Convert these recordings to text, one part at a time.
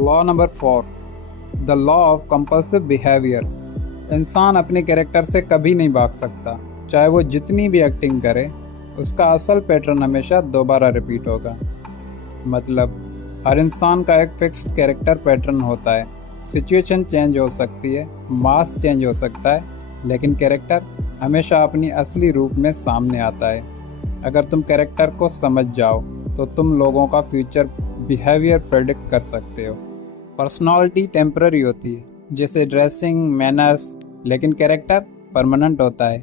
Law number 4, the law of compulsive behaviour. इंसान अपने character से कभी नहीं भाग सकता, चाहे वो जितनी भी एक्टिंग करे, उसका असल पैटर्न हमेशा दोबारा रिपीट होगा। मतलब हर इंसान का एक फिक्स्ड कैरेक्टर पैटर्न होता है। सिचुएशन चेंज हो सकती है, मास चेंज हो सकता है, लेकिन कैरेक्टर हमेशा अपनी असली रूप में सामने आता है। अगर तुम कैरेक्टर को समझ जाओ तो तुम लोगों का फ्यूचर बिहेवियर प्रेडिक्ट कर सकते हो। पर्सनालिटी टेम्पररी होती है, जैसे ड्रेसिंग, मैनर्स, लेकिन कैरेक्टर परमानेंट होता है,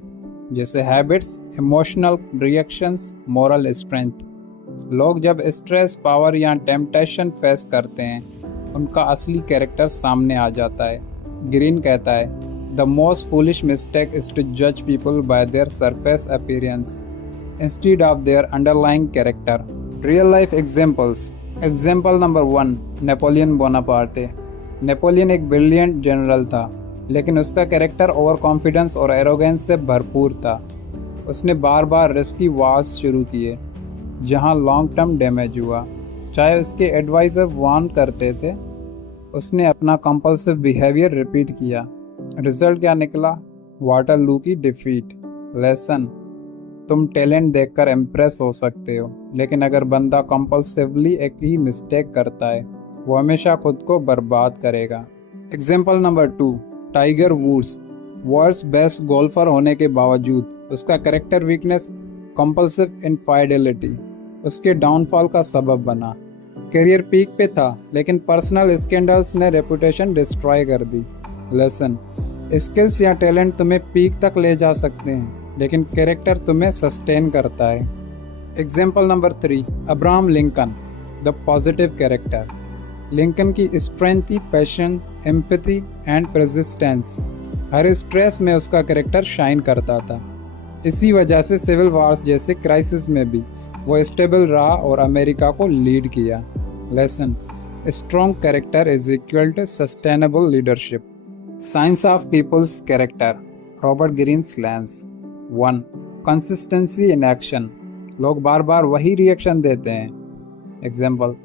जैसे habits, emotional reactions, moral strength. लोग जब स्ट्रेस, पावर या टेम्पटेशन फेस करते हैं, उनका असली कैरेक्टर सामने आ जाता है। ग्रीन कहता है, the most foolish mistake is to जज people by their surface appearance instead of their underlying character. Real life examples. Example number 1, Napoleon Bonaparte. Napoleon एक ब्रिलियंट जनरल था, लेकिन उसका कैरेक्टर ओवर कॉन्फिडेंस और एरोगेंस से भरपूर था। उसने बार बार रिस्की वार्स शुरू किए, जहां लॉन्ग टर्म डैमेज हुआ। चाहे उसके एडवाइज़र वार्न करते थे, उसने अपना कंपल्सिव बिहेवियर रिपीट किया। रिजल्ट क्या निकला? वाटरलू की डिफीट। लेसन, तुम टैलेंट देखकर इम्प्रेस हो सकते हो, लेकिन अगर बंदा कंपल्सिवली एक ही मिस्टेक करता है, वो हमेशा खुद को बर्बाद करेगा। Example number 2, Tiger Woods. World's best golfer होने के बावजूद उसका कैरेक्टर वीकनेस, कंपल्सिव इनफाइडेलिटी, उसके डाउनफॉल का सबब बना। करियर पीक पे था, लेकिन पर्सनल स्कैंडल्स ने रेपुटेशन डिस्ट्रॉय कर दी। लेसन, स्किल्स या टैलेंट तुम्हें पीक तक ले जा सकते हैं, लेकिन कैरेक्टर तुम्हें सस्टेन करता है। Example number 3, Abraham Lincoln, the positive character. Lincoln की स्ट्रेंथ थी passion, empathy and persistence. Her stress में उसका कैरेक्टर शाइन करता था। इसी वजह से सिविल वार्स जैसे क्राइसिस में भी वो स्टेबल रहा और अमेरिका को लीड किया। Lesson, strong character is equal to sustainable leadership. Science of people's character. Robert Greene's lens. 1, consistency in action. लोग बार बार वही रिएक्शन देते हैं। एग्जाम्पल,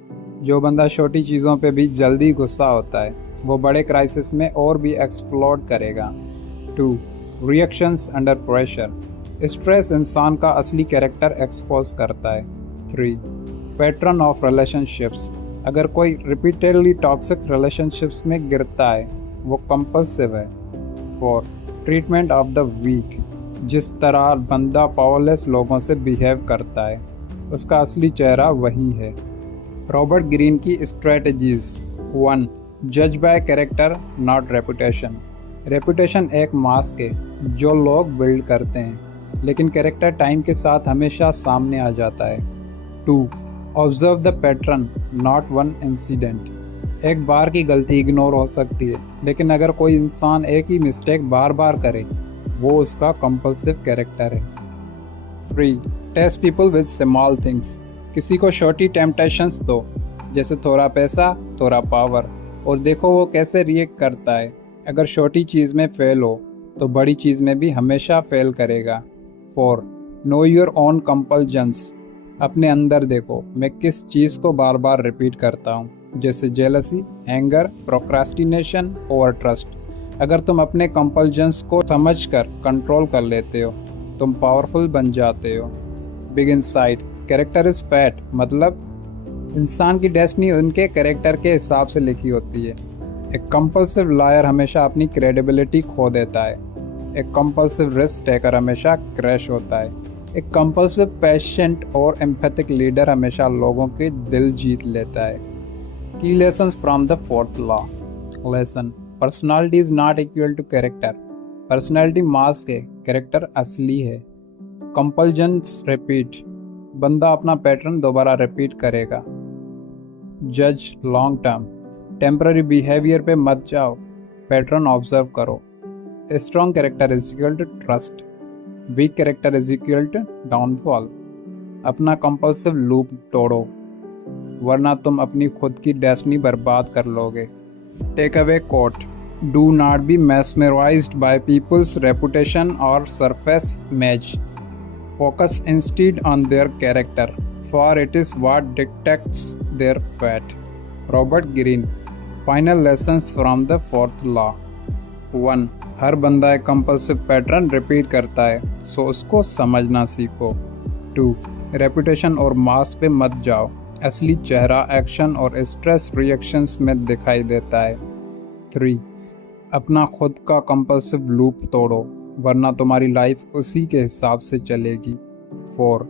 जो बंदा छोटी चीज़ों पे भी जल्दी गुस्सा होता है, वो बड़े क्राइसिस में और भी एक्सप्लोड करेगा। 2, रिएक्शंस अंडर प्रेशर। स्ट्रेस इंसान का असली कैरेक्टर एक्सपोज करता है। 3, पैटर्न ऑफ रिलेशनशिप्स। अगर कोई रिपीटेडली टॉक्सिक रिलेशनशिप्स में गिरता है, वो कंपल्सिव है। 4, ट्रीटमेंट ऑफ द वीक। जिस तरह बंदा पावरलेस लोगों से बिहेव करता है, उसका असली चेहरा वही है। रॉबर्ट ग्रीन की स्ट्रेटजीज। 1, जज by character not reputation. Reputation एक मास्क है जो लोग बिल्ड करते हैं, लेकिन कैरेक्टर टाइम के साथ हमेशा सामने आ जाता है। 2, observe the pattern not one incident. एक बार की गलती इग्नोर हो सकती है, लेकिन अगर कोई इंसान एक ही मिस्टेक बार बार करे, वो उसका कंपल्सिव कैरेक्टर है। 3, test people with small things. किसी को छोटी टेम्पटेशंस दो, जैसे थोड़ा पैसा, थोड़ा पावर, और देखो वो कैसे रिएक्ट करता है। अगर छोटी चीज़ में फेल हो, तो बड़ी चीज़ में भी हमेशा फेल करेगा। 4, नो योर ओन कंपल्जन्स। अपने अंदर देखो, मैं किस चीज़ को बार बार रिपीट करता हूँ, जैसे jealousy, anger, procrastination, over trust. अगर तुम अपने कंपल्जन्स को समझकर कंट्रोल कर लेते हो, तुम पावरफुल बन जाते हो। Big insight. Character is fat, मतलब इंसान की डेस्टिनी उनके कैरेक्टर के हिसाब से लिखी होती है। एक कंपल्सिव लायर हमेशा अपनी क्रेडिबिलिटी खो देता है। एक कंपल्सिव रिस्क टेकर हमेशा क्रैश होता है। एक कंपल्सिव पेशेंट और एम्पैथिक लीडर हमेशा लोगों के दिल जीत लेता है। Key lessons from the 4th law. Lesson, personality is not equal to character. Personality mask है, कैरेक्टर असली है। Compulsions repeat. बंदा अपना पैटर्न दोबारा रिपीट करेगा। जज लॉन्ग टर्म। टेम्पररी बिहेवियर पे मत जाओ, पैटर्न ऑब्जर्व करो। Strong character is equal to trust. Weak character is equal to downfall. अपना कंपल्सिव लूप तोड़ो, वरना तुम अपनी खुद की डेस्टिनी बर्बाद कर लोगे। Take away quote. Do not be mesmerized by people's reputation or surface image. Focus instead on their character, for it is what dictates their fate. Robert Greene. Final lessons from the fourth law. 1. हर बंदा एक compulsive pattern repeat करता है, सो उसको समझना सीखो। 2. Reputation और मास पे मत जाओ, असली चेहरा एक्शन और स्ट्रेस रिएक्शंस में दिखाई देता है। 3. अपना खुद का कंपल्सिव लूप तोड़ो, वरना तुम्हारी लाइफ उसी के हिसाब से चलेगी। 4.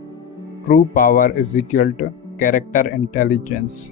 True power is equal to character intelligence.